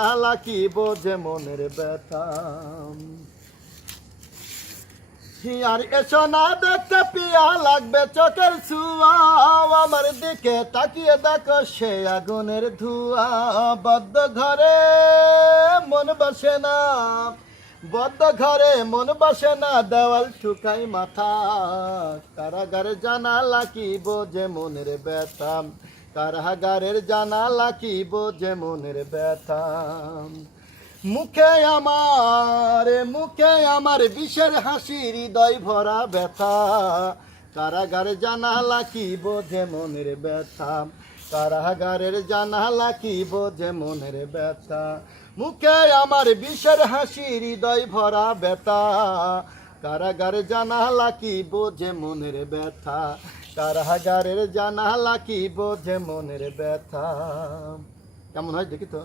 আলা কি বোঝে মনের ব্যথা। আর এসো না দেখতে পিয়া লাগবে চোখের ছুয়া, আমার দিকে তাকিয়ে দেখো সে আগুনের ধোঁয়া। বদ্ধ ঘরে মন বসে না, বদ্ধ ঘরে মন বসে না, দেওয়াল ঠুকাই মাথা। কারাগারে জানালা কি বোঝে মনের ব্যথা, কারাগারের জানালা কি বোঝে মনের ব্যথা। মুখে আমার বিষের হাসি, হৃদয় ভরা ব্যথা। কারাগারের জানালা কি বোঝে মনের ব্যথা, কারাগারের জানালা কি বোঝে মনের ব্যথা। মুখে আমার বিষের হাসি, হৃদয় ভরা ব্যথা। কারাগারের জানালা কি বোঝে মনের ব্যথা, কারাগারের জানালা কি বোঝে মনের ব্যথা। কেমন হয় দেখি তো।